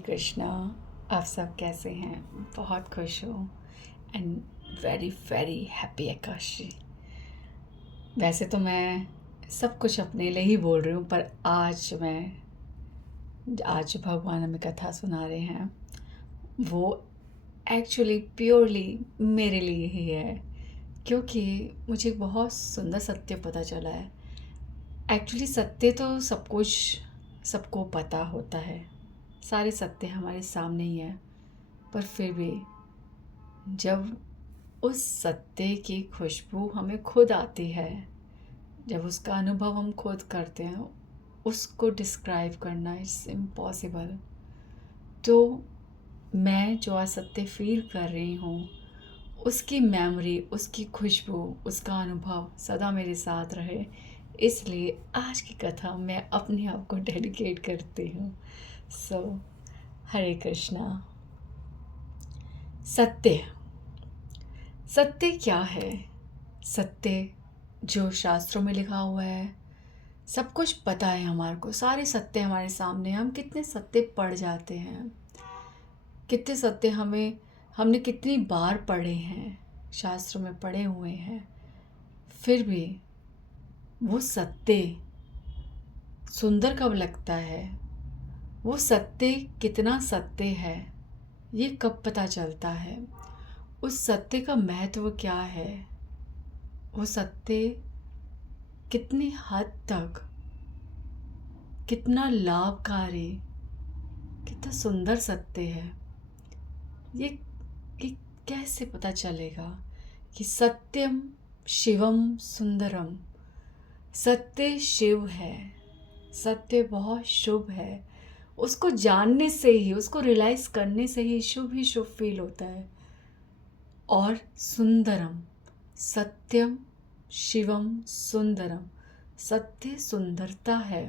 कृष्णा। आप सब कैसे हैं? बहुत खुश हूँ एंड वेरी वेरी हैप्पी आकाशी। वैसे तो मैं सब कुछ अपने लिए ही बोल रही हूँ, पर आज जो भगवान हमें कथा सुना रहे हैं वो एक्चुअली प्योरली मेरे लिए ही है, क्योंकि मुझे एक बहुत सुंदर सत्य पता चला है। एक्चुअली सत्य तो सब कुछ सबको पता होता है, सारे सत्य हमारे सामने ही है, पर फिर भी जब उस सत्य की खुशबू हमें खुद आती है, जब उसका अनुभव हम खुद करते हैं, उसको डिस्क्राइब करना इट्स इम्पॉसिबल। तो मैं जो आज सत्य फील कर रही हूँ, उसकी मेमोरी, उसकी खुशबू, उसका अनुभव सदा मेरे साथ रहे, इसलिए आज की कथा मैं अपने आप को डेडिकेट करती हूँ। सो हरे कृष्णा। सत्य सत्य क्या है? सत्य जो शास्त्रों में लिखा हुआ है, सब कुछ पता है हमारे को, सारे सत्य हमारे सामने हैं। हम कितने सत्य पढ़ जाते हैं, कितने सत्य हमने कितनी बार पढ़े हैं, शास्त्रों में पढ़े हुए हैं, फिर भी वो सत्य सुंदर कब लगता है, वो सत्य कितना सत्य है, ये कब पता चलता है? उस सत्य का महत्व क्या है? वो सत्य कितनी हद तक, कितना लाभकारी, कितना सुंदर सत्य है, ये ये कैसे पता चलेगा कि सत्यम शिवम सुंदरम? सत्य शिव है, सत्य बहुत शुभ है। उसको जानने से ही, उसको रियलाइज करने से ही शुभ फील होता है। और सुंदरम, सत्यम शिवम सुंदरम, सत्य सुंदरता है।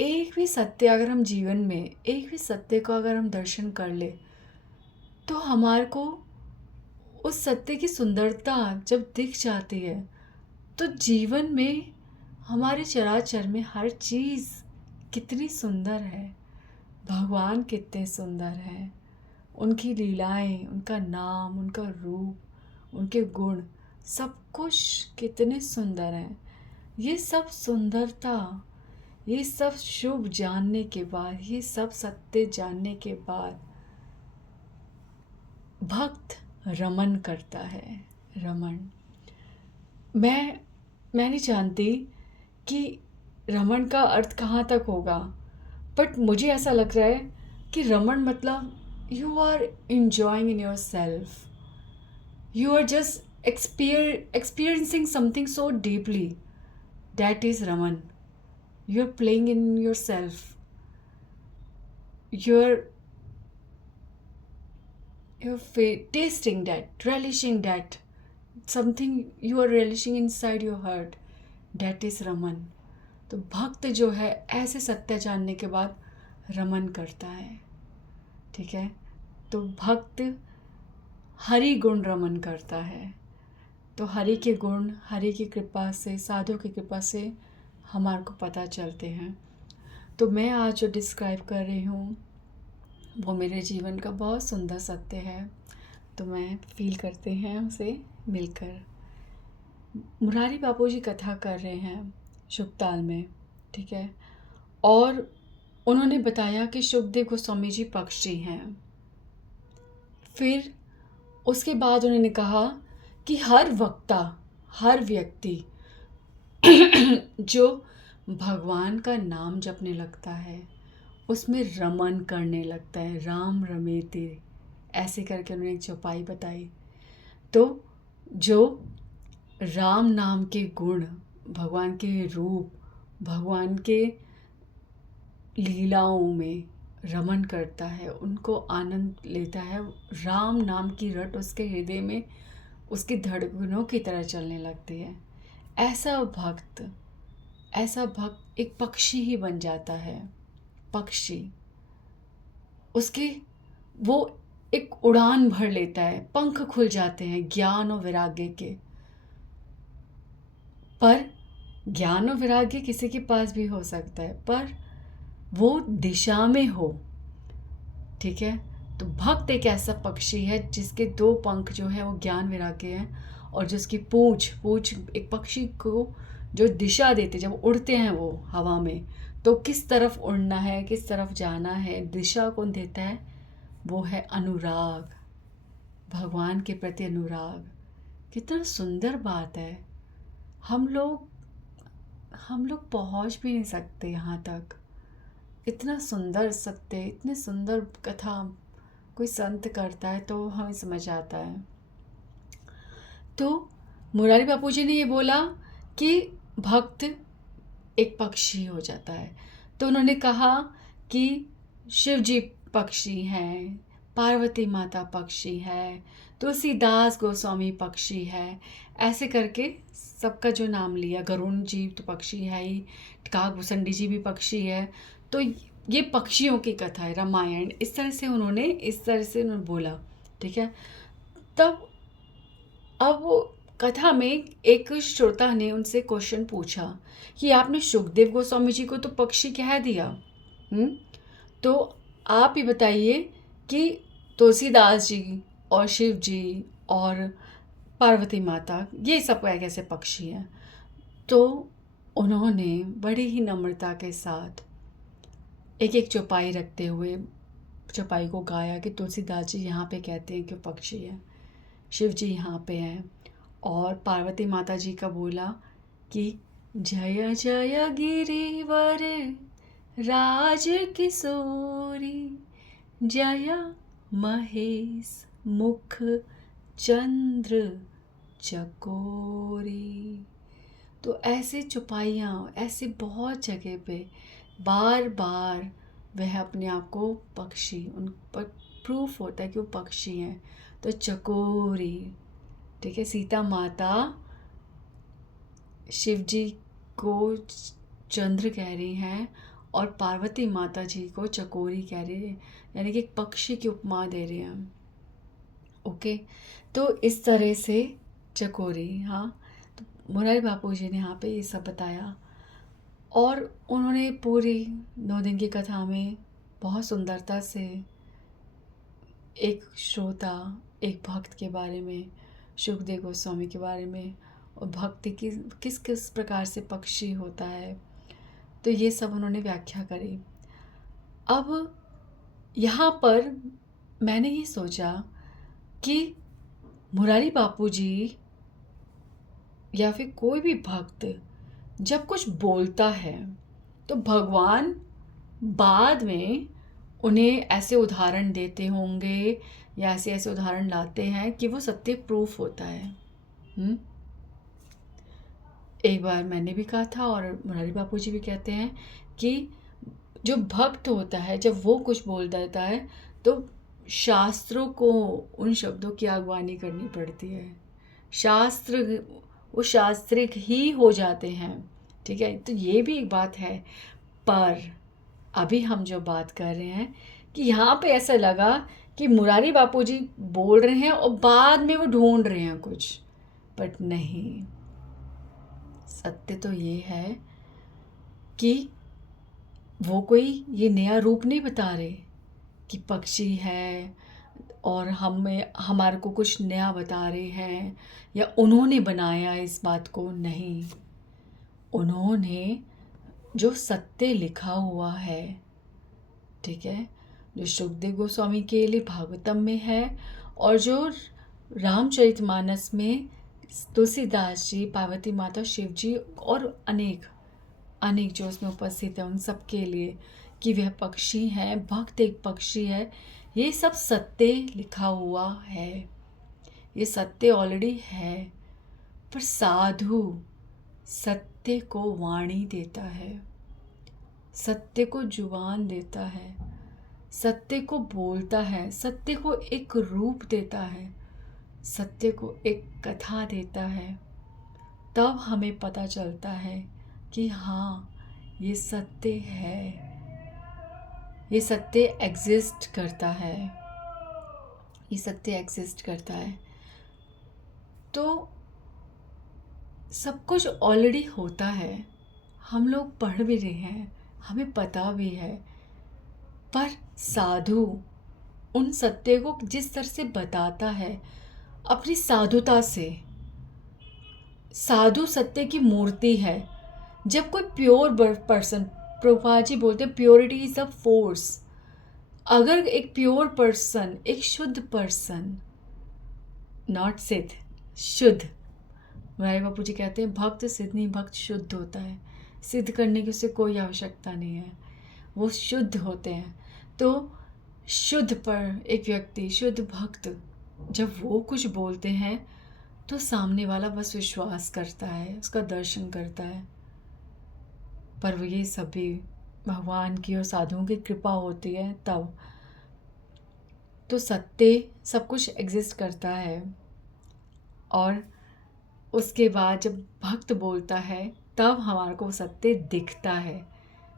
एक भी सत्य अगर हम जीवन में, एक भी सत्य को अगर हम दर्शन कर ले, तो हमारे को उस सत्य की सुंदरता जब दिख जाती है, तो जीवन में हमारे चराचर में हर चीज़ कितनी सुंदर है। भगवान कितने सुंदर हैं, उनकी लीलाएं, उनका नाम, उनका रूप, उनके गुण, सब कुछ कितने सुंदर हैं। ये सब सुंदरता, ये सब शुभ जानने के बाद, ये सब सत्य जानने के बाद भक्त रमन करता है। रमन, मैं नहीं जानती कि रमन का अर्थ कहाँ तक होगा, बट मुझे ऐसा लग रहा है कि रमन मतलब you are enjoying in yourself, you are just experiencing something so deeply. That is Raman. You're playing in yourself, you're tasting that, relishing that, something you are relishing inside your heart. That is Raman. तो भक्त जो है ऐसे सत्य जानने के बाद रमन करता है, ठीक है? तो भक्त हरि गुण रमन करता है। तो हरि के गुण, हरि की कृपा से, साधु की कृपा से हमारे को पता चलते हैं। तो मैं आज जो डिस्क्राइब कर रही हूँ वो मेरे जीवन का बहुत सुंदर सत्य है। तो मैं फील करते हैं उसे मिलकर। मुरारी बापू जी कथा कर रहे हैं शुकताल में, ठीक है? और उन्होंने बताया कि शुकदेव गोस्वामी जी पक्षी हैं। फिर उसके बाद उन्होंने कहा कि हर वक्ता, हर व्यक्ति जो भगवान का नाम जपने लगता है, उसमें रमन करने लगता है। राम रमेते, ऐसे करके उन्होंने एक चौपाई बताई। तो जो राम नाम के गुण, भगवान के रूप, भगवान के लीलाओं में रमन करता है, उनको आनंद लेता है, राम नाम की रट उसके हृदय में, उसकी धड़कनों की तरह चलने लगती है, ऐसा भक्त एक पक्षी ही बन जाता है। पक्षी, उसके वो एक उड़ान भर लेता है, पंख खुल जाते हैं ज्ञान और वैराग्य के। पर ज्ञान और वैराग्य किसी के पास भी हो सकता है, पर वो दिशा में हो। ठीक है, तो भक्त एक ऐसा पक्षी है जिसके दो पंख जो है वो ज्ञान वैराग्य हैं, और जिसकी पूंछ पूंछ एक पक्षी को जो दिशा देते, जब उड़ते हैं वो हवा में, तो किस तरफ उड़ना है, किस तरफ जाना है, दिशा कौन देता है? वो है अनुराग, भगवान के प्रति अनुराग। कितना सुंदर बात है। हम लोग हम लोग पहुंच भी नहीं सकते यहाँ तक। इतना सुंदर सत्य, इतनी सुंदर कथा कोई संत करता है तो हमें समझ आता है। तो मुरारी बापू जी ने ये बोला कि भक्त एक पक्षी हो जाता है। तो उन्होंने कहा कि शिव जी पक्षी हैं, पार्वती माता पक्षी है, तुलसीदास गोस्वामी पक्षी है, ऐसे करके सबका जो नाम लिया। गरुण जी तो पक्षी है ही, काकभूषणी जी भी पक्षी है। तो ये पक्षियों की कथा है, रामायण। इस तरह से उन्होंने बोला। ठीक है, तब अब कथा में एक श्रोता ने उनसे क्वेश्चन पूछा कि आपने सुखदेव गोस्वामी जी को तो पक्षी कह दिया, तो आप ही बताइए कि तुलसीदास जी और शिव जी और पार्वती माता ये सब कैसे पक्षी हैं? तो उन्होंने बड़ी ही नम्रता के साथ एक एक चौपाई रखते हुए चौपाई को गाया कि तुलसीदास जी यहाँ पे कहते हैं कि वो पक्षी है, शिव जी यहाँ पे हैं, और पार्वती माता जी का बोला कि जय जय गिरिवर राज किशोरी, जय महेश मुख चंद्र चकोरी। तो ऐसे चौपाइयाँ ऐसे बहुत जगह पे बार बार वह अपने आप को पक्षी, उन पर प्रूफ होता है कि वो पक्षी हैं। तो चकोरी, ठीक है, सीता माता शिव जी को चंद्र कह रही हैं और पार्वती माता जी को चकोरी कह रही है, यानी कि एक पक्षी की उपमा दे रहे हैं। ओके, तो इस तरह से चकोरी। हाँ, तो मुरारी बापू जी ने यहाँ पे ये सब बताया, और उन्होंने पूरी 9 दिन की कथा में बहुत सुंदरता से एक श्रोता, एक भक्त के बारे में, सुखदेव गोस्वामी के बारे में, और भक्ति की किस किस प्रकार से पक्षी होता है, तो ये सब उन्होंने व्याख्या करी। अब यहाँ पर मैंने ये सोचा कि मुरारी बापू जी या फिर कोई भी भक्त जब कुछ बोलता है तो भगवान बाद में उन्हें ऐसे उदाहरण देते होंगे या ऐसे ऐसे उदाहरण लाते हैं कि वो सत्य प्रूफ होता है। एक बार मैंने भी कहा था और मुरारी बापू जी भी कहते हैं कि जो भक्त होता है जब वो कुछ बोल देता है तो शास्त्रों को उन शब्दों की आगवानी करनी पड़ती है। शास्त्र वो शास्त्रिक ही हो जाते हैं। ठीक है, तो ये भी एक बात है। पर अभी हम जो बात कर रहे हैं कि यहाँ पे ऐसा लगा कि मुरारी बापू जी बोल रहे हैं और बाद में वो ढूंढ रहे हैं कुछ, बट नहीं। सत्य तो ये है कि वो कोई ये नया रूप नहीं बता रहे कि पक्षी है और हमारे को कुछ नया बता रहे हैं या उन्होंने बनाया इस बात को। नहीं, उन्होंने जो सत्य लिखा हुआ है, ठीक है, जो सुखदेव गोस्वामी के लिए भागवतम में है और जो रामचरितमानस में तुलसीदास जी, पार्वती माता, शिव जी और अनेक अनेक जो उसमें उपस्थित है उन सब के लिए कि वह पक्षी हैं, भक्त एक पक्षी है, ये सब सत्य लिखा हुआ है। ये सत्य ऑलरेडी है, पर साधु सत्य को वाणी देता है, सत्य को जुबान देता है, सत्य को बोलता है, सत्य को एक रूप देता है, सत्य को एक कथा देता है। तब हमें पता चलता है कि हाँ, ये सत्य है, ये सत्य एग्जिस्ट करता है, ये सत्य एग्जिस्ट करता है। तो सब कुछ ऑलरेडी होता है, हम लोग पढ़ भी रहे हैं, हमें पता भी है, पर साधु उन सत्य को जिस तरह से बताता है अपनी साधुता से, साधु सत्य की मूर्ति है। जब कोई प्योर पर्सन, प्रभुपाद जी बोलते हैं प्योरिटी इज अ फोर्स। अगर एक प्योर पर्सन, एक शुद्ध पर्सन, नॉट सिद्ध, शुद्ध, हमारे बापू जी कहते हैं भक्त सिद्ध नहीं, भक्त शुद्ध होता है। सिद्ध करने की उससे कोई आवश्यकता नहीं है, वो शुद्ध होते हैं। तो शुद्ध पर एक व्यक्ति, शुद्ध भक्त, जब वो कुछ बोलते हैं तो सामने वाला बस विश्वास करता है, उसका दर्शन करता है। पर वो ये सभी भगवान की और साधुओं की कृपा होती है तब। तो सत्य सब कुछ एग्जिस्ट करता है, और उसके बाद जब भक्त बोलता है तब हमारे को वो सत्य दिखता है।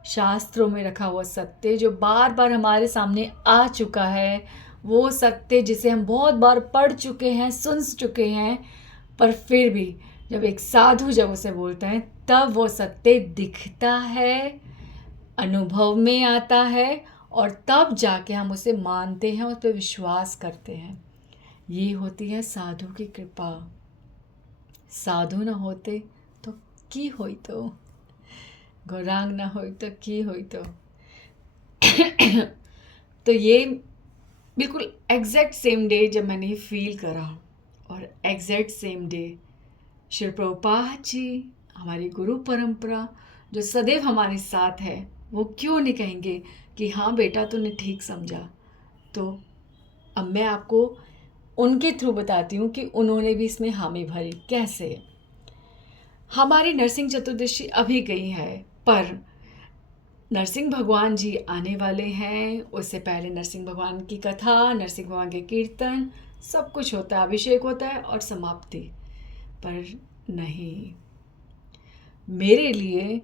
शास्त्रों में रखा हुआ सत्य जो बार बार हमारे सामने आ चुका है, वो सत्य जिसे हम बहुत बार पढ़ चुके हैं, सुन चुके हैं, पर फिर भी जब एक साधु जब उसे बोलता है तब वो सत्य दिखता है, अनुभव में आता है, और तब जाके हम उसे मानते हैं, उस पर विश्वास करते हैं। ये होती है साधु की कृपा। साधु न होते तो की होई तो, गौरांग न होई तो की होई तो ये बिल्कुल एग्जैक्ट सेम डे जब मैंने ये फील करा, और exact same day Shri Prabhupada ji, हमारी गुरु परंपरा जो सदैव हमारे साथ है, वो क्यों नहीं कहेंगे कि हाँ बेटा तूने ठीक समझा। तो अब मैं आपको उनके थ्रू बताती हूँ कि उन्होंने भी इसमें हामी भरी कैसे। हमारी नरसिंह चतुर्दशी अभी गई है, पर नरसिंह भगवान जी आने वाले हैं। उससे पहले नरसिंह भगवान की कथा, नरसिंह भगवान के कीर्तन, सब कुछ होता है, अभिषेक होता है और समाप्ति। पर नहीं, मेरे लिए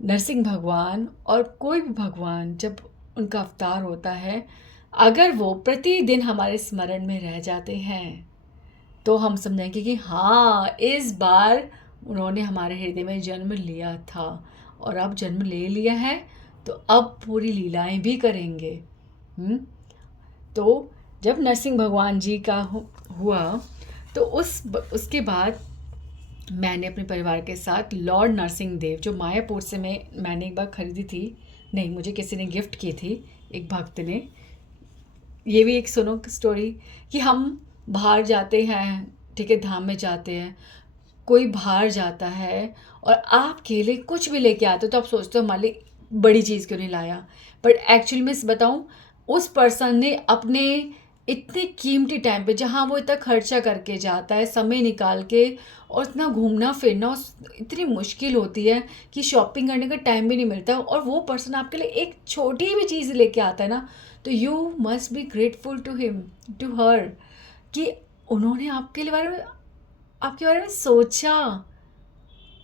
नरसिंह भगवान और कोई भी भगवान जब उनका अवतार होता है, अगर वो प्रतिदिन हमारे स्मरण में रह जाते हैं तो हम समझेंगे कि हाँ, इस बार उन्होंने हमारे हृदय में जन्म लिया था, और अब जन्म ले लिया है तो अब पूरी लीलाएं भी करेंगे। तो जब नरसिंह भगवान जी का हुआ तो उसके बाद मैंने अपने परिवार के साथ लॉर्ड नरसिंह देव, जो मायापुर से मैंने एक बार ख़रीदी थी, नहीं मुझे किसी ने गिफ्ट की थी, एक भक्त ने। ये भी एक सुनो स्टोरी कि हम बाहर जाते हैं, ठीक है, धाम में जाते हैं, कोई बाहर जाता है और आप केले कुछ भी लेके आते हो तो आप सोचते हो हमारे लिए बड़ी चीज़ क्यों नहीं लाया। बट एक्चुअली मैं बताऊँ, उस पर्सन ने अपने इतने कीमती टाइम पे, जहाँ वो इतना खर्चा करके जाता है समय निकाल के, और इतना घूमना फिरना इतनी मुश्किल होती है कि शॉपिंग करने का टाइम भी नहीं मिलता, और वो पर्सन आपके लिए एक छोटी भी चीज़ लेके आता है ना, तो you must be grateful to him, to her, कि उन्होंने आपके बारे में सोचा,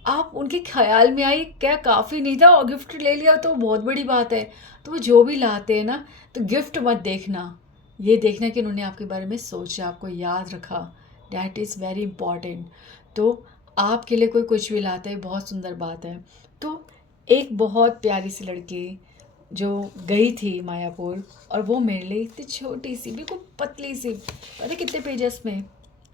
आप उनके ख्याल में आई, क्या काफ़ी नहीं था और गिफ्ट ले लिया तो बहुत बड़ी बात है। तो वो जो भी लाते हैं ना, तो गिफ्ट मत देखना, ये देखना कि उन्होंने आपके बारे में सोचा, आपको याद रखा। That is very important. तो आपके लिए कोई कुछ भी लाता है, बहुत सुंदर बात है। तो एक बहुत प्यारी सी लड़की जो गई थी मायापुर, और वो मेरे लिए इतनी छोटी सी, बिल्कुल पतली सी, पता कितने पेजेस में,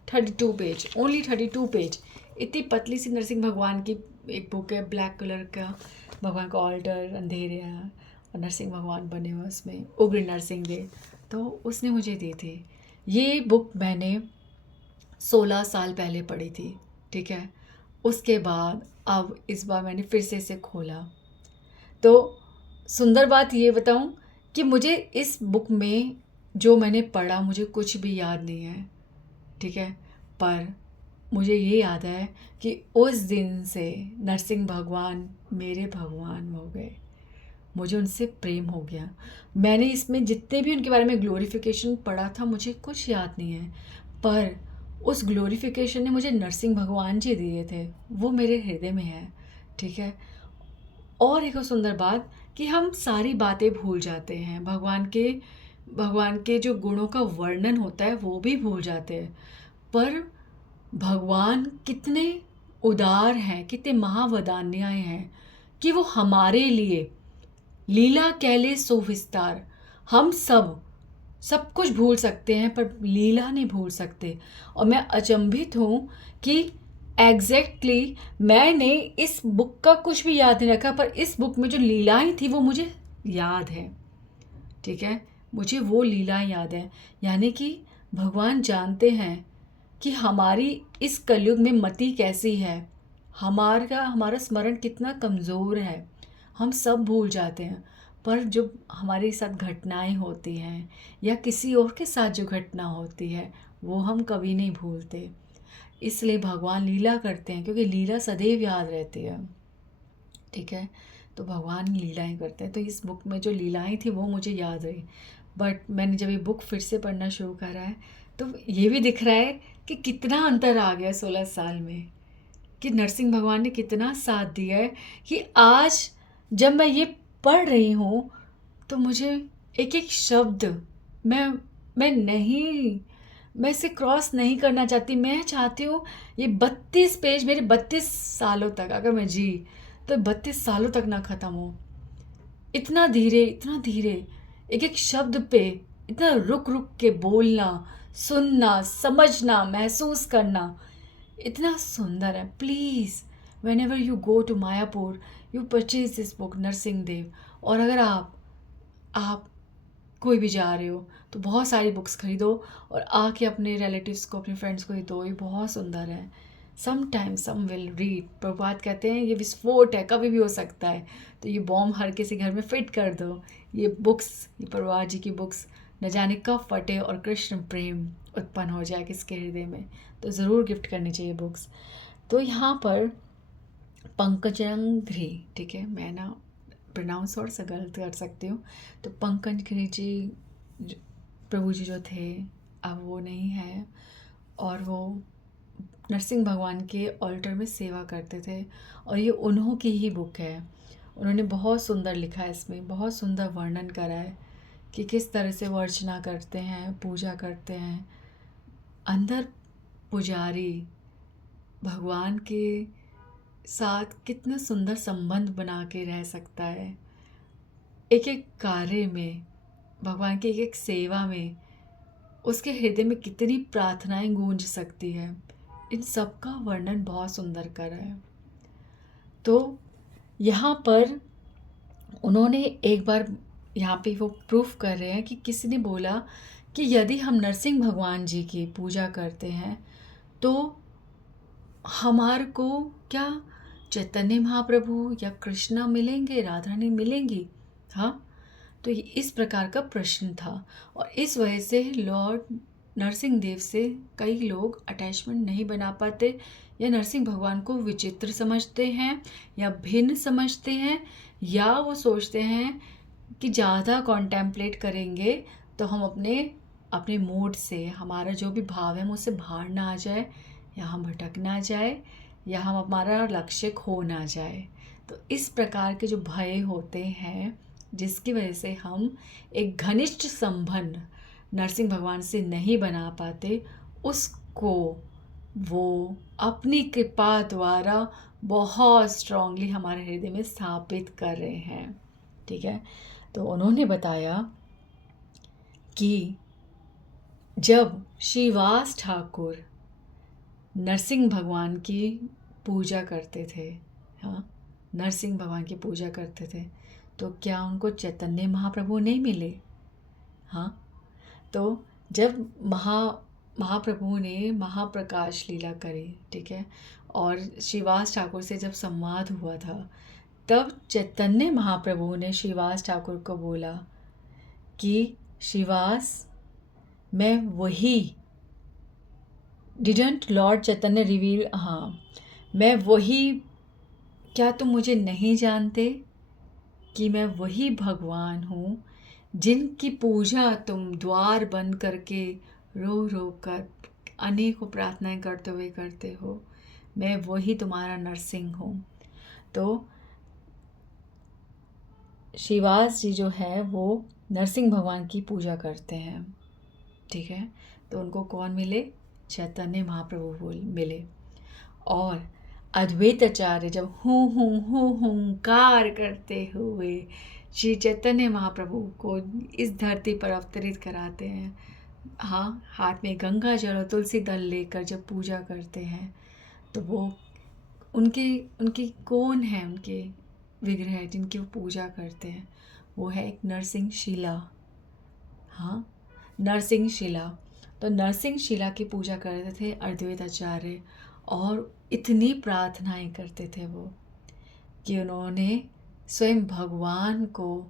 32 पेज, ओनली 32 पेज, इतनी पतली सी नरसिंह भगवान की एक बुक है, ब्लैक कलर का, भगवान का ऑल्टर अंधेरे है और नरसिंह भगवान बने हुए उसमें, उग्र नरसिंह देव। तो उसने मुझे दी थी ये बुक, मैंने 16 साल पहले पढ़ी थी, ठीक है। उसके बाद अब इस बार मैंने फिर से इसे खोला। तो सुंदर बात ये बताऊं कि मुझे इस बुक में जो मैंने पढ़ा मुझे कुछ भी याद नहीं है, ठीक है, पर मुझे ये याद है कि उस दिन से नरसिंह भगवान मेरे भगवान हो गए, मुझे उनसे प्रेम हो गया। मैंने इसमें जितने भी उनके बारे में ग्लोरिफिकेशन पढ़ा था मुझे कुछ याद नहीं है, पर उस ग्लोरिफिकेशन ने मुझे नरसिंह भगवान जी दिए थे, वो मेरे हृदय में है, ठीक है। और एक और सुंदर बात कि हम सारी बातें भूल जाते हैं, भगवान के जो गुणों का वर्णन होता है वो भी भूल जाते हैं, पर भगवान कितने उदार हैं, कितने महावदान्याय हैं कि वो हमारे लिए लीला कहले सो विस्तार। हम सब कुछ भूल सकते हैं पर लीला नहीं भूल सकते। और मैं अचंभित हूँ कि एग्जैक्टली मैंने इस बुक का कुछ भी याद नहीं रखा, पर इस बुक में जो लीलाएं थी वो मुझे याद है। ठीक है, मुझे वो लीलाएं याद है। यानी कि भगवान जानते हैं कि हमारी इस कलयुग में मति कैसी है, हमारा स्मरण कितना कमज़ोर है। हम सब भूल जाते हैं, पर जो हमारे साथ घटनाएं होती हैं या किसी और के साथ जो घटना होती है वो हम कभी नहीं भूलते। इसलिए भगवान लीला करते हैं, क्योंकि लीला सदैव याद रहती है। ठीक है, तो भगवान लीलाएं करते हैं। तो इस बुक में जो लीलाएं थी वो मुझे याद रही। बट मैंने जब ये बुक फिर से पढ़ना शुरू करा है तो ये भी दिख रहा है कि कितना अंतर आ गया 16 साल में, कि नरसिंह भगवान ने कितना साथ दिया है कि आज जब मैं ये पढ़ रही हूँ तो मुझे एक एक शब्द मैं मैं नहीं मैं इसे क्रॉस नहीं करना चाहती। मैं चाहती हूँ ये 32 पेज मेरे 32 सालों तक, अगर मैं जी तो 32 सालों तक ना ख़त्म हो। इतना धीरे एक एक शब्द पे इतना रुक रुक के बोलना, सुनना, समझना, महसूस करना इतना सुंदर है। Please whenever you go to Mayapur you purchase this book Narasimha Dev. और अगर आप कोई भी जा रहे हो तो बहुत सारी बुक्स खरीदो और आके अपने रिलेटिव्स को, अपने फ्रेंड्स को ही दो। ये बहुत सुंदर है। Some time some will read. Prabhupada कहते हैं ये विस्फोट है, कभी भी हो सकता है। तो ये बॉम्ब हर किसी घर में फिट कर दो। ये बुक्स, ये प्रभुपाद जी की बुक्स न जाने कब फटे और कृष्ण प्रेम उत्पन्न हो जाए किसके हृदय में। तो ज़रूर गिफ्ट करनी चाहिए बुक्स। तो यहाँ पर पंकजं घ्री, ठीक है, मैं ना प्रोनाउंस थोड़ा सा गलत कर सकती हूँ। तो पंकज घ्री जी प्रभु जी जो थे अब वो नहीं है, और वो नरसिंह भगवान के ऑल्टर में सेवा करते थे। और ये उन्हों की ही बुक है। उन्होंने बहुत सुंदर लिखा है, इसमें बहुत सुंदर वर्णन करा है कि किस तरह से वो अर्चना करते हैं, पूजा करते हैं। अंदर पुजारी भगवान के साथ कितना सुंदर संबंध बना के रह सकता है। एक एक कार्य में, भगवान की एक एक सेवा में उसके हृदय में कितनी प्रार्थनाएं गूंज सकती है। इन सब का वर्णन बहुत सुंदर करा है। तो यहाँ पर उन्होंने एक बार यहाँ पे वो प्रूफ कर रहे हैं कि किसी ने बोला कि यदि हम नरसिंह भगवान जी की पूजा करते हैं तो हमारे को क्या चैतन्य महाप्रभु या कृष्णा मिलेंगे, राधा रानी मिलेंगी? हाँ, तो ये इस प्रकार का प्रश्न था। और इस वजह से लॉर्ड नरसिंह देव से कई लोग अटैचमेंट नहीं बना पाते, या नरसिंह भगवान को विचित्र समझते हैं या भिन्न समझते हैं, या वो सोचते हैं कि ज़्यादा कॉन्टेम्पलेट करेंगे तो हम अपने अपने मूड से, हमारा जो भी भाव है हम उससे बाहर ना आ जाए, या हम भटक ना जाए, या हम हमारा लक्ष्य खो ना जाए। तो इस प्रकार के जो भय होते हैं जिसकी वजह से हम एक घनिष्ठ संबंध नरसिंह भगवान से नहीं बना पाते, उसको वो अपनी कृपा द्वारा बहुत स्ट्रांगली हमारे हृदय में स्थापित कर रहे हैं। ठीक है, तो उन्होंने बताया कि जब श्रीवास ठाकुर नरसिंह भगवान की पूजा करते थे, हाँ, नरसिंह भगवान की पूजा करते थे, तो क्या उनको चैतन्य महाप्रभु नहीं मिले? हाँ, तो जब महाप्रभु ने महाप्रकाश लीला करी, ठीक है, और श्रीवास ठाकुर से जब संवाद हुआ था, तब चैतन्य महाप्रभु ने श्रीवास ठाकुर को बोला कि श्रीवास, मैं वही, डिडंट लॉर्ड चैतन्य रिवील, हाँ, मैं वही, क्या तुम मुझे नहीं जानते कि मैं वही भगवान हूँ जिनकी पूजा तुम द्वार बंद करके रो रो कर अनेकों प्रार्थनाएं करते हुए करते हो? मैं वही तुम्हारा नरसिंह हूँ। तो श्रीवास जी जो है वो नरसिंह भगवान की पूजा करते हैं। ठीक है, तो उनको कौन मिले? चैतन्य महाप्रभु मिले। और अद्वैत आचार्य जब हूँ हूँ हूँ हूँकार करते हुए श्री चैतन्य महाप्रभु को इस धरती पर अवतरित कराते हैं। हाँ, हाथ में गंगा जल और तुलसी दल लेकर जब पूजा करते हैं तो वो उनके उनकी कौन है, उनके विग्रह जिनकी वो पूजा करते हैं, वो है एक नरसिंह शिला। हाँ, नरसिंह शिला। तो नरसिंह शिला की पूजा करते थे अद्वैत आचार्य, और इतनी प्रार्थनाएं करते थे वो कि उन्होंने स्वयं भगवान को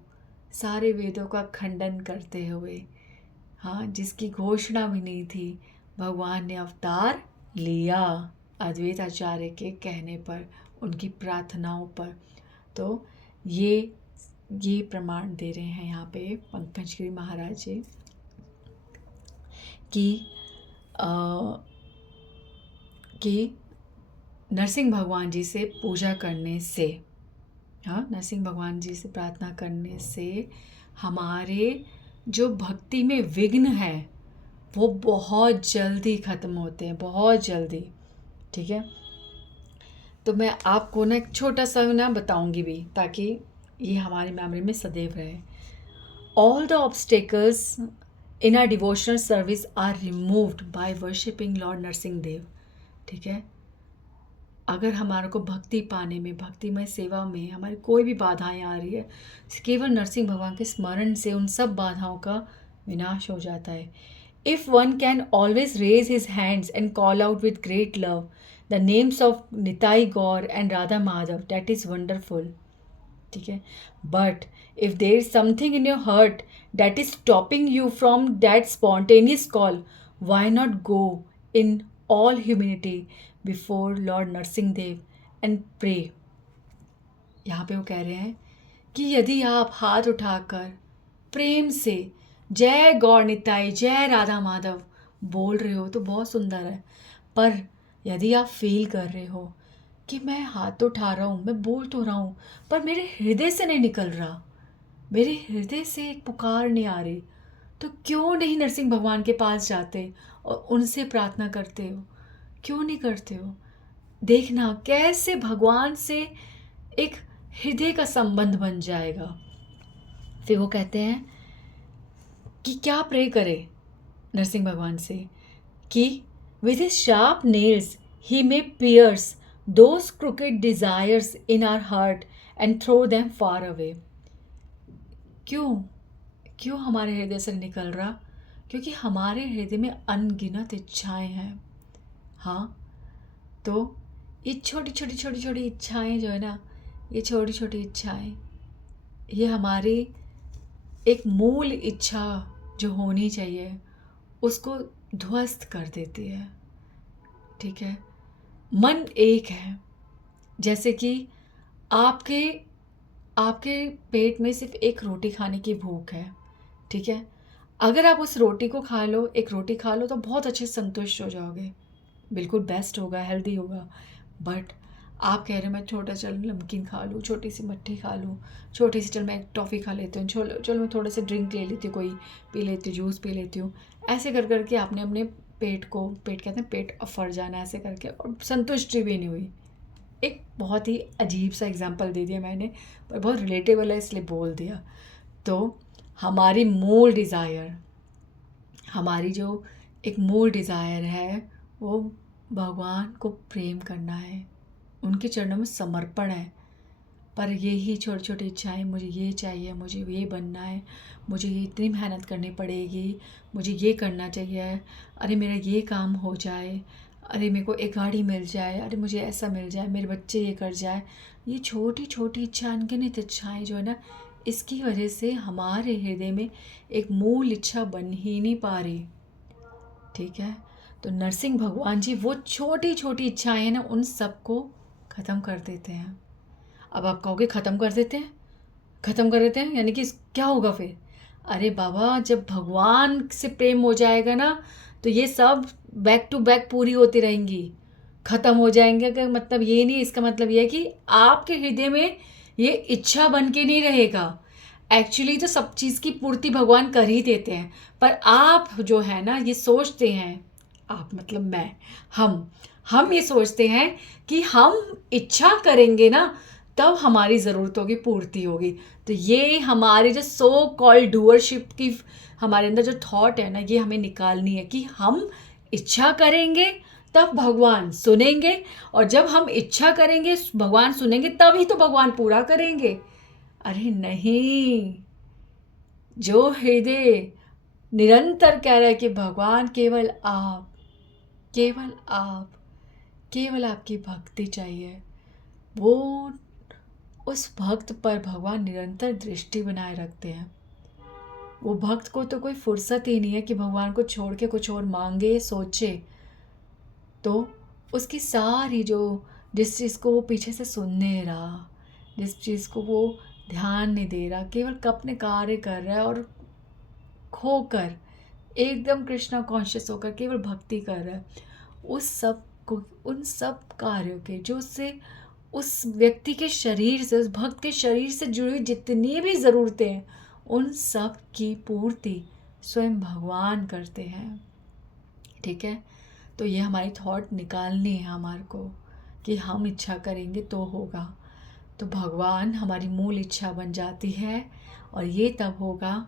सारे वेदों का खंडन करते हुए, हाँ, जिसकी घोषणा भी नहीं थी, भगवान ने अवतार लिया अद्वैत आचार्य के कहने पर, उनकी प्रार्थनाओं पर। तो ये प्रमाण दे रहे हैं यहाँ पे पंकज गिरी महाराज जी कि नरसिंह भगवान जी से पूजा करने से, हाँ, नरसिंह भगवान जी से प्रार्थना करने से हमारे जो भक्ति में विघ्न है वो बहुत जल्दी ख़त्म होते हैं, बहुत जल्दी। ठीक है, तो मैं आपको ना एक छोटा सा ना बताऊंगी भी, ताकि ये हमारी मेमोरी में सदैव रहे। All the obstacles in our devotional service are removed by worshipping Lord Narasimha Dev. ठीक है, अगर हमारे को भक्ति पाने में, भक्तिमय सेवा में हमारी कोई भी बाधाएं आ रही है, केवल नरसिंह भगवान के स्मरण से उन सब बाधाओं का विनाश हो जाता है। If one can always raise his hands and call out with great love the names of Nitai Gaur and Radha Madhav, that is wonderful. ठीक है, but if there is something in your heart that is stopping you from that spontaneous call, why not go in all humility before Lord Narasimha Dev and pray. यहाँ पे वो कह रहे हैं कि यदि आप हाथ उठाकर प्रेम से जय गौर निताई, जय राधा माधव बोल रहे हो तो बहुत सुंदर है, पर यदि आप फील कर रहे हो कि मैं हाथ तो उठा रहा हूँ, मैं बोल तो रहा हूँ, पर मेरे हृदय से नहीं निकल रहा, मेरे हृदय से एक पुकार नहीं आ रही, तो क्यों नहीं नरसिंह भगवान के पास जाते और उनसे प्रार्थना करते हो? क्यों नहीं करते हो? देखना कैसे भगवान से एक हृदय का संबंध बन जाएगा। फिर वो कहते हैं कि क्या प्रे करें नरसिंह भगवान से, कि with his sharp nails he may pierce those crooked desires in our heart and throw them far away. क्यों हमारे हृदय से निकल रहा? क्योंकि हमारे हृदय में अनगिनत इच्छाएं हैं। हाँ, तो ये छोटी छोटी इच्छाएं जो है ना, ये छोटी छोटी इच्छाएं, ये हमारी एक मूल इच्छा जो होनी चाहिए उसको ध्वस्त कर देती है। ठीक है, मन एक है, जैसे कि आपके पेट में सिर्फ एक रोटी खाने की भूख है। ठीक है, अगर आप उस रोटी को खा लो, एक रोटी खा लो, तो बहुत अच्छे संतुष्ट हो जाओगे, बिल्कुल बेस्ट होगा, हेल्दी होगा। बट आप कह रहे हो मैं छोटा चल नमकीन खा लूँ, छोटी सी मट्ठी खा लूँ, छोटी सी चल मैं एक टॉफ़ी खा लेती हूँ, चलो मैं थोड़ा सा ड्रिंक ले लेती हूँ, कोई पी लेती हूँ, जूस पी लेती हूँ। ऐसे कर करके आपने अपने पेट कहते हैं पेट अफर जाना, ऐसे करके, और संतुष्टि भी नहीं हुई। एक बहुत ही अजीब सा एग्जांपल दे दिया मैंने, पर बहुत रिलेटेबल है इसलिए बोल दिया। तो हमारी मूल डिज़ायर, हमारी जो एक मूल डिज़ायर है वो भगवान को प्रेम करना है, उनके चरणों में समर्पण है। पर यही छोटी छोटी इच्छाएं, मुझे ये चाहिए, मुझे ये बनना है, मुझे ये इतनी मेहनत करनी पड़ेगी, मुझे ये करना चाहिए, अरे मेरा ये काम हो जाए, अरे मेरे को एक गाड़ी मिल जाए, अरे मुझे ऐसा मिल जाए, मेरे बच्चे ये कर जाए, ये छोटी छोटी इच्छा, अनगिनत इच्छाएं जो है ना, इसकी वजह से हमारे हृदय में एक मूल इच्छा बन ही नहीं पा रही। ठीक है, तो नरसिंह भगवान जी वो छोटी छोटी इच्छाएं हैं ना, उन सबको ख़त्म कर देते हैं। अब आप कहोगे ख़त्म कर देते हैं, ख़त्म कर देते हैं यानी कि क्या होगा फिर? अरे बाबा, जब भगवान से प्रेम हो जाएगा ना, तो ये सब बैक टू बैक पूरी होती रहेंगी, ख़त्म हो जाएंगे का मतलब ये नहीं, इसका मतलब ये है कि आपके हृदय में ये इच्छा बन के नहीं रहेगा। एक्चुअली तो सब चीज़ की पूर्ति भगवान कर ही देते हैं, पर आप जो है ना ये सोचते हैं, आप मतलब मैं, हम ये सोचते हैं कि हम इच्छा करेंगे ना तब हमारी ज़रूरतों की पूर्ति होगी। तो ये हमारे जो सो कॉल्ड डूअरशिप की हमारे अंदर जो थॉट है ना, ये हमें निकालनी है कि हम इच्छा करेंगे तब भगवान सुनेंगे, और जब हम इच्छा करेंगे भगवान सुनेंगे, तभी तो भगवान पूरा करेंगे। अरे नहीं, जो हृदय निरंतर कह रहा है कि भगवान केवल आप, केवल आप, केवल आपकी भक्ति चाहिए, वो उस भक्त पर भगवान निरंतर दृष्टि बनाए रखते हैं। वो भक्त को तो कोई फुर्सत ही नहीं है कि भगवान को छोड़ के कुछ और मांगे सोचे। तो उसकी सारी जिस चीज़ को वो पीछे से सुन नहीं रहा, जिस चीज़ को वो ध्यान नहीं दे रहा, केवल अपने कार्य कर रहा है और खोकर एकदम कृष्णा कॉन्शियस होकर केवल भक्ति कर रहा है, उस सब को, उन सब कार्यों के जो उससे उस व्यक्ति के शरीर से, उस भक्त के शरीर से जुड़ी हुई जितनी भी ज़रूरतें हैं, उन सब की पूर्ति स्वयं भगवान करते हैं। ठीक है, तो ये हमारी थॉट निकालनी है हमारे को कि हम इच्छा करेंगे तो होगा। तो भगवान हमारी मूल इच्छा बन जाती है, और ये तब होगा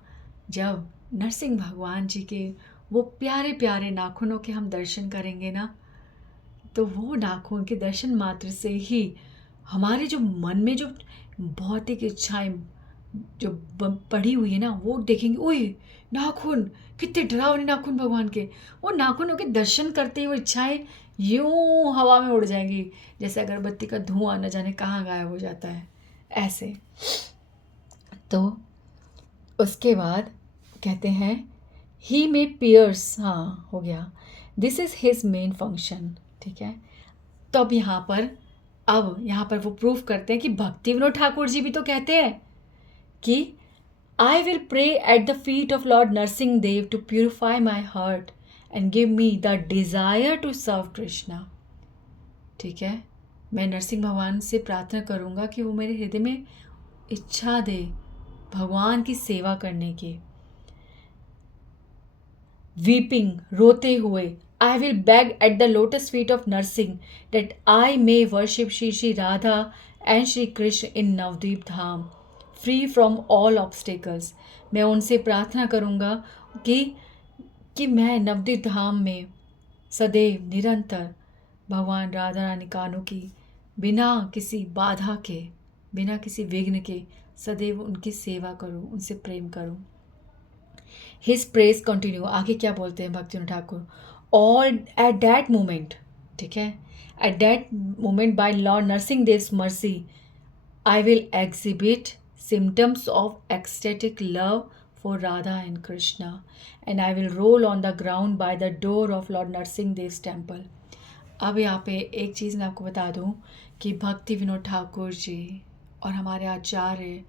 जब नरसिंह भगवान जी के वो प्यारे प्यारे नाखूनों के हम दर्शन करेंगे ना, तो वो नाखून के दर्शन मात्र से ही हमारे जो मन में जो भौतिक इच्छाएं जो पड़ी हुई है ना, वो देखेंगे, ओए नाखून, कितने डरावने नाखून भगवान के। वो नाखूनों के दर्शन करते ही वो इच्छाएं यूं हवा में उड़ जाएंगी, जैसे अगरबत्ती का धुआं न जाने कहाँ गायब हो जाता है, ऐसे। तो उसके बाद कहते हैं ही मे पियर्स, हाँ हो गया, this is his main function. ठीक है, तो अब यहाँ पर वो प्रूफ करते हैं कि भक्ति विनोद ठाकुर जी भी तो कहते हैं कि I will pray at the feet of Lord Narasimha Dev to purify my heart and give me the desire to serve Krishna. ठीक है, मैं नरसिंह भगवान से प्रार्थना करूँगा कि वो मेरे हृदय में इच्छा दे भगवान की सेवा करने की। वीपिंग, रोते हुए, I will beg at the lotus feet of Narasimha that I may worship Shri Shri Radha and Shri Krishna in Navadvipa Dham free from all obstacles. मैं उनसे प्रार्थना करूँगा कि मैं नवद्वीप धाम में सदैव निरंतर भगवान राधा रानी कान्हू की बिना किसी बाधा के, बिना किसी विघ्न के सदैव उनकी सेवा करूं, उनसे प्रेम करूं। हिज प्रेज कंटिन्यू, आगे क्या बोलते हैं Bhakti Thakur, all at that moment. ठीक है, at that moment by Lord Narasimha Dev's mercy I will exhibit symptoms of ecstatic love for Radha and Krishna, and I will roll on the ground by the door of Lord Narsingh Dev's temple. अब यहाँ पे एक चीज़ मैं आपको बता दूँ कि भक्ति विनोद ठाकुर जी और हमारे आचार्य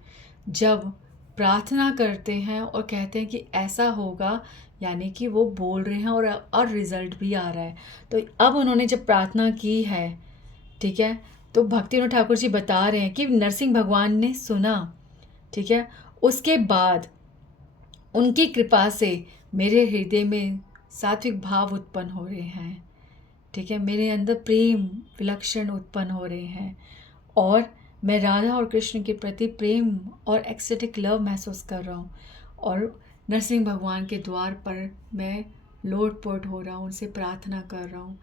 जब प्रार्थना करते हैं और कहते हैं कि ऐसा होगा, यानी कि वो बोल रहे हैं और रिज़ल्ट भी आ रहा है। तो अब उन्होंने जब प्रार्थना की है, ठीक है, तो भक्ति विनोद ठाकुर जी बता रहे हैं कि नरसिंह भगवान ने सुना। ठीक है, उसके बाद उनकी कृपा से मेरे हृदय में सात्विक भाव उत्पन्न हो रहे हैं। ठीक है, मेरे अंदर प्रेम विलक्षण उत्पन्न हो रहे हैं, और मैं राधा और कृष्ण के प्रति प्रेम और एक्सेटिक लव महसूस कर रहा हूँ, और नरसिंह भगवान के द्वार पर मैं लोटपोट हो रहा हूँ, उनसे प्रार्थना कर रहा हूँ,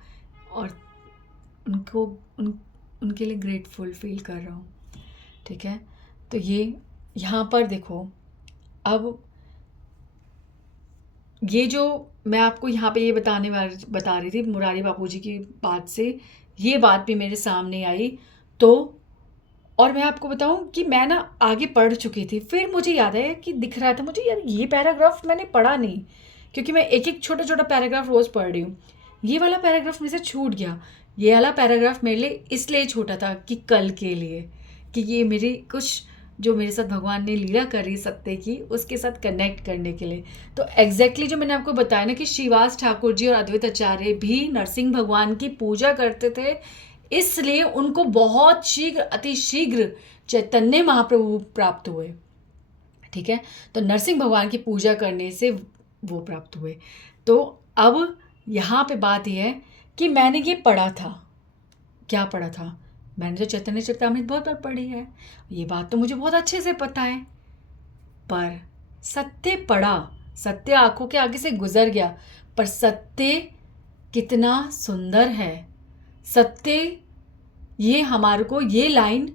और उनके लिए ग्रेटफुल फील कर रहा हूँ। ठीक है, तो ये यहाँ पर देखो, अब ये जो मैं आपको यहाँ पे ये बता रही थी मुरारी बापूजी की बात से, ये बात भी मेरे सामने आई। तो और मैं आपको बताऊं कि मैं ना आगे पढ़ चुकी थी, फिर मुझे याद आया कि दिख रहा था मुझे, यार ये पैराग्राफ मैंने पढ़ा नहीं, क्योंकि मैं एक एक छोटा छोटा पैराग्राफ रोज़ पढ़ रही हूँ। ये वाला पैराग्राफ मुझसे छूट गया। ये वाला पैराग्राफ मेरे लिए इसलिए छूटा था कि कल के लिए, कि ये मेरी कुछ जो मेरे साथ भगवान ने लीला करी सत्य की, उसके साथ कनेक्ट करने के लिए। तो एग्जैक्टली जो मैंने आपको बताया ना कि श्रीवास ठाकुर जी और अद्वैत आचार्य भी नरसिंह भगवान की पूजा करते थे, इसलिए उनको बहुत शीघ्र, अति शीघ्र चैतन्य महाप्रभु प्राप्त हुए। ठीक है, तो नरसिंह भगवान की पूजा करने से वो प्राप्त हुए। तो अब यहाँ पे बात यह है कि मैंने ये पढ़ा था, क्या पढ़ा था, मैंने तो चैतन्य चरितामृत बहुत बार पढ़ी है, ये बात तो मुझे बहुत अच्छे से पता है। पर सत्य पढ़ा, सत्य आंखों के आगे से गुजर गया, पर सत्य कितना सुंदर है। सत्य ये हमारे को ये लाइन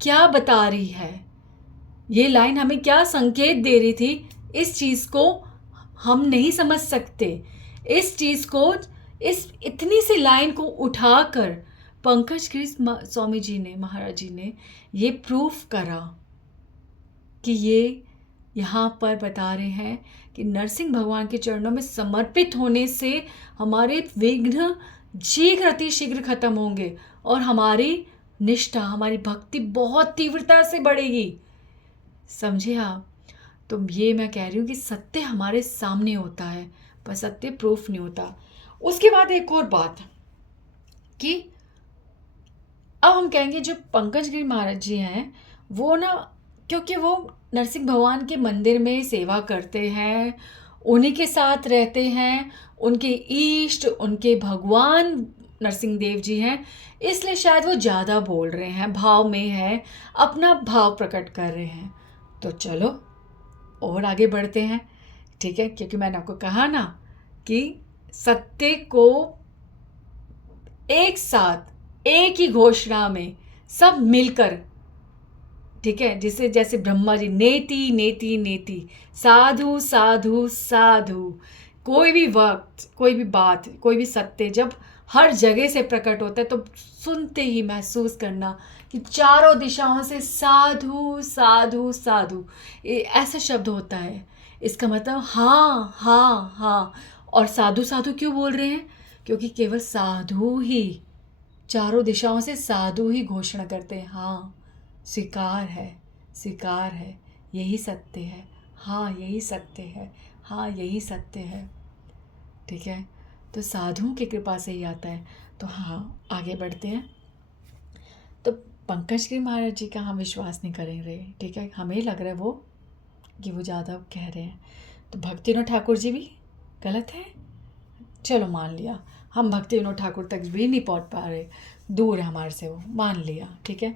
क्या बता रही है, ये लाइन हमें क्या संकेत दे रही थी, इस चीज़ को हम नहीं समझ सकते। इस चीज़ को, इस इतनी सी लाइन को उठाकर पंकज गिरी स्वामी जी ने, महाराज जी ने ये प्रूफ करा कि ये यहाँ पर बता रहे हैं कि नरसिंह भगवान के चरणों में समर्पित होने से हमारे विघ्न शीघ्र अति शीघ्र खत्म होंगे और हमारी निष्ठा, हमारी भक्ति बहुत तीव्रता से बढ़ेगी। समझे आप? तो ये मैं कह रही हूँ कि सत्य हमारे सामने होता है, पर सत्य प्रूफ नहीं होता। उसके बाद एक और बात कि अब हम कहेंगे जो पंकज गिरी महाराज जी हैं वो ना, क्योंकि वो नरसिंह भगवान के मंदिर में सेवा करते हैं, उन्हीं के साथ रहते हैं, उनके इष्ट, उनके भगवान नरसिंह देव जी हैं, इसलिए शायद वो ज़्यादा बोल रहे हैं, भाव में है, अपना भाव प्रकट कर रहे हैं। तो चलो और आगे बढ़ते हैं, ठीक है? क्योंकि मैंने आपको कहा ना कि सत्य को एक साथ एक ही घोषणा में सब मिलकर, ठीक है, जिसे जैसे ब्रह्मा जी नेति नेति नेति, साधु साधु साधु, कोई भी वक्त, कोई भी बात, कोई भी सत्य जब हर जगह से प्रकट होता है तो सुनते ही महसूस करना कि चारों दिशाओं से साधु साधु साधु, ऐसा शब्द होता है। इसका मतलब हाँ हाँ हाँ। और साधु साधु क्यों बोल रहे हैं? क्योंकि केवल साधु ही, चारों दिशाओं से साधु ही घोषणा करते हैं, हाँ स्वीकार है, स्वीकार है, यही सत्य है, हाँ यही सत्य है, हाँ यही सत्य है। ठीक है, तो साधुओं की कृपा से ही आता है। तो हाँ आगे बढ़ते हैं। तो पंकज गिरी महाराज जी का हम विश्वास नहीं करेंगे, ठीक है, हमें लग रहा है वो कि वो ज़्यादा कह रहे हैं। तो भक्ति विनोद ठाकुर जी भी गलत है, चलो मान लिया, हम भक्ति विनोद ठाकुर तक भी नहीं पहुंच पा रहे, दूर है हमारे से वो, मान लिया, ठीक है।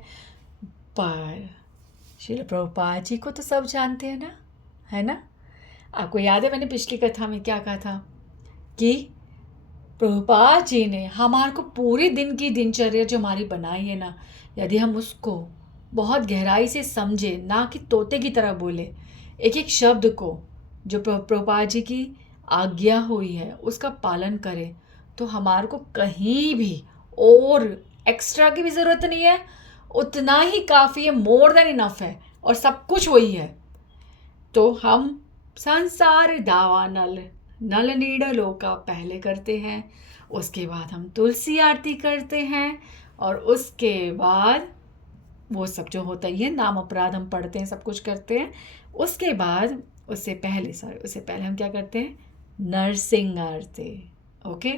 पर श्रील प्रभुपाद जी को तो सब जानते हैं ना, है ना? आपको याद है मैंने पिछली कथा में क्या कहा था कि प्रभुपाद जी ने हमारे को पूरे दिन की दिनचर्या जो हमारी बनाई है ना, यदि हम उसको बहुत गहराई से समझे, ना कि तोते की तरह बोले, एक एक शब्द को जो प्रभुपाद जी की आज्ञा हुई है उसका पालन करें, तो हमारे को कहीं भी और एक्स्ट्रा की भी ज़रूरत नहीं है, उतना ही काफ़ी है, मोर देन इनफ है, और सब कुछ वही है। तो हम संसार दावा नल नल नीड़ लोका पहले करते हैं, उसके बाद हम तुलसी आरती करते हैं, और उसके बाद वो सब जो होता ही है, नाम अपराध हम पढ़ते हैं, सब कुछ करते हैं। उसके बाद उससे पहले हम क्या करते हैं? नरसिंह आरती। ओके,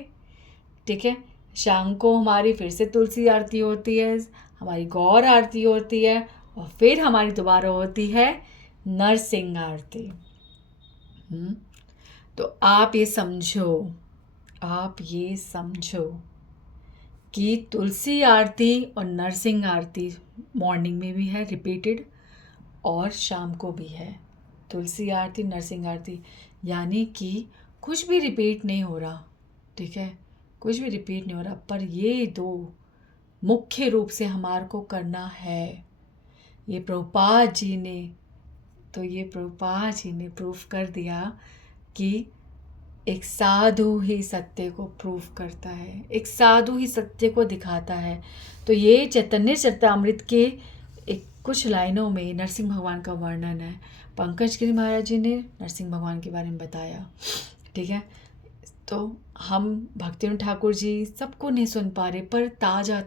ठीक है। शाम को हमारी फिर से तुलसी आरती होती है, हमारी गौर आरती होती है, और फिर हमारी दोबारा होती है नरसिंह आरती। तो आप ये समझो कि तुलसी आरती और नरसिंह आरती मॉर्निंग में भी है रिपीटेड, और शाम को भी है तुलसी आरती नरसिंह आरती, यानी कि कुछ भी रिपीट नहीं हो रहा, ठीक है, कुछ भी रिपीट नहीं हो रहा, पर ये दो मुख्य रूप से हमारे को करना है। ये प्रभुपाद जी ने प्रूफ कर दिया कि एक साधु ही सत्य को प्रूफ करता है, एक साधु ही सत्य को दिखाता है। तो ये चैतन्य चरितामृत के एक कुछ लाइनों में नरसिंह भगवान का वर्णन है। पंकज गिरी महाराज जी ने नरसिंह भगवान के बारे में बताया, ठीक है। तो हम भक्ति विनोद ठाकुर जी सबको नहीं सुन पा रहे, पर ताज़ा,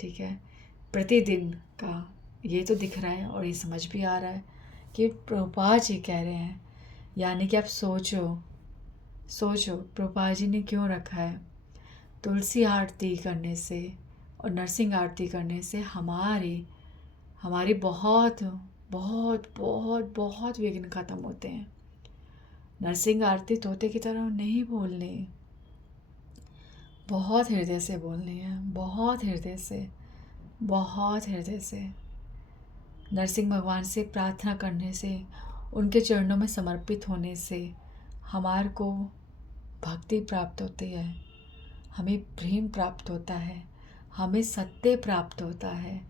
ठीक है, प्रतिदिन का ये तो दिख रहा है और ये समझ भी आ रहा है कि प्रभुपाद जी कह रहे हैं। यानी कि आप सोचो प्रभुपाद जी ने क्यों रखा है? तुलसी आरती करने से और नरसिंह आरती करने से हमारे बहुत बहुत बहुत बहुत विघ्न खत्म होते हैं। नरसिंह आरती तोते की तरह नहीं बोलनी, बहुत हृदय से बोलनी है, बहुत हृदय से। बहुत हृदय से नरसिंह भगवान से प्रार्थना करने से, उनके चरणों में समर्पित होने से हमारे को भक्ति प्राप्त होती है, हमें प्रेम प्राप्त होता है, हमें सत्य प्राप्त होता है,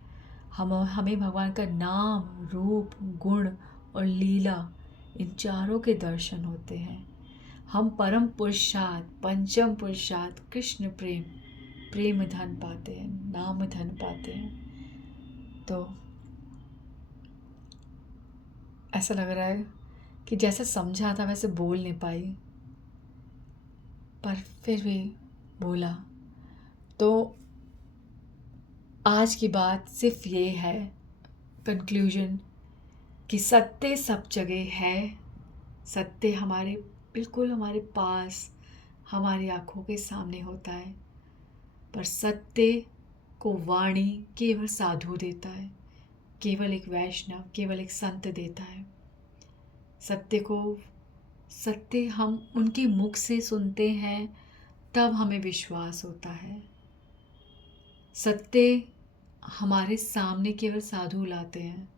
हमें भगवान का नाम, रूप, गुण और लीला, इन चारों के दर्शन होते हैं। हम परम पुरुषार्थ, पंचम पुरुषार्थ कृष्ण प्रेम, प्रेम धन पाते हैं, नाम धन पाते हैं। तो ऐसा लग रहा है कि जैसा समझा था वैसे बोल नहीं पाई, पर फिर भी बोला। तो आज की बात सिर्फ ये है, कंक्लूजन, कि सत्य सब जगह है। सत्य बिल्कुल हमारे पास, हमारी आँखों के सामने होता है, पर सत्य को वाणी केवल साधु देता है, केवल एक वैष्णव, केवल एक संत देता है। सत्य हम उनके मुख से सुनते हैं, तब हमें विश्वास होता है। सत्य हमारे सामने केवल साधु लाते हैं।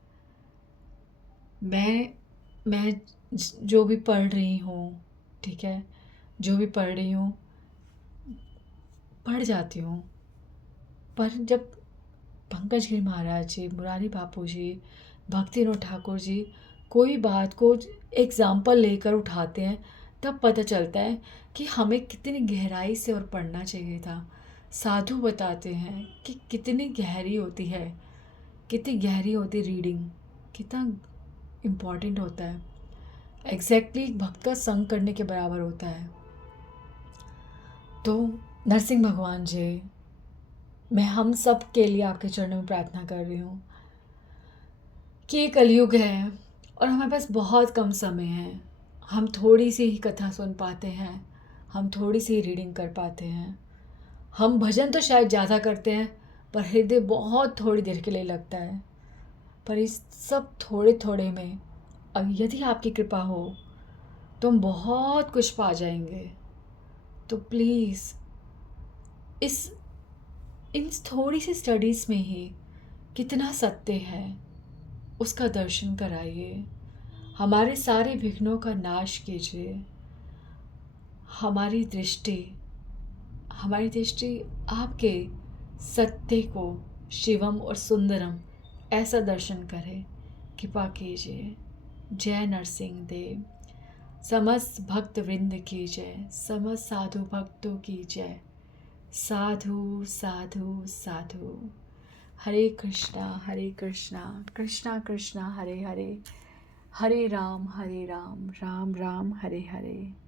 मैं जो भी पढ़ रही हूँ, ठीक है, जो भी पढ़ रही हूँ, पढ़ जाती हूँ, पर जब पंकज गिरी महाराज जी, मुरारी बापू जी, भक्ति विनोद ठाकुर जी कोई बात को एग्जाम्पल लेकर उठाते हैं, तब पता चलता है कि हमें कितनी गहराई से और पढ़ना चाहिए था। साधु बताते हैं कि कितनी गहरी होती है, कितनी गहरी होती रीडिंग, कितना इम्पॉर्टेंट होता है। एग्जैक्टली भक्त का संग करने के बराबर होता है। तो नरसिंह भगवान जी, मैं हम सब के लिए आपके चरणों में प्रार्थना कर रही हूँ कि ये कलयुग है और हमारे पास बहुत कम समय है। हम थोड़ी सी ही कथा सुन पाते हैं, हम थोड़ी सी ही रीडिंग कर पाते हैं। हम भजन तो शायद ज़्यादा करते हैं, पर हृदय बहुत थोड़ी देर के लिए लगता है। पर इस सब थोड़े थोड़े में यदि आपकी कृपा हो तो हम बहुत कुछ पा जाएंगे। तो प्लीज़ इन थोड़ी सी स्टडीज़ में ही कितना सत्य है उसका दर्शन कराइए। हमारे सारे विघ्नों का नाश कीजिए। हमारी दृष्टि आपके सत्य को, शिवम और सुंदरम ऐसा दर्शन करे, कृपा कीजिए। जय नरसिंह देव। समस्त भक्त वृंद की जय, समस्त साधु भक्तों की जय। साधु साधु साधु। हरे कृष्णा कृष्णा कृष्णा हरे हरे, हरे राम राम राम हरे हरे।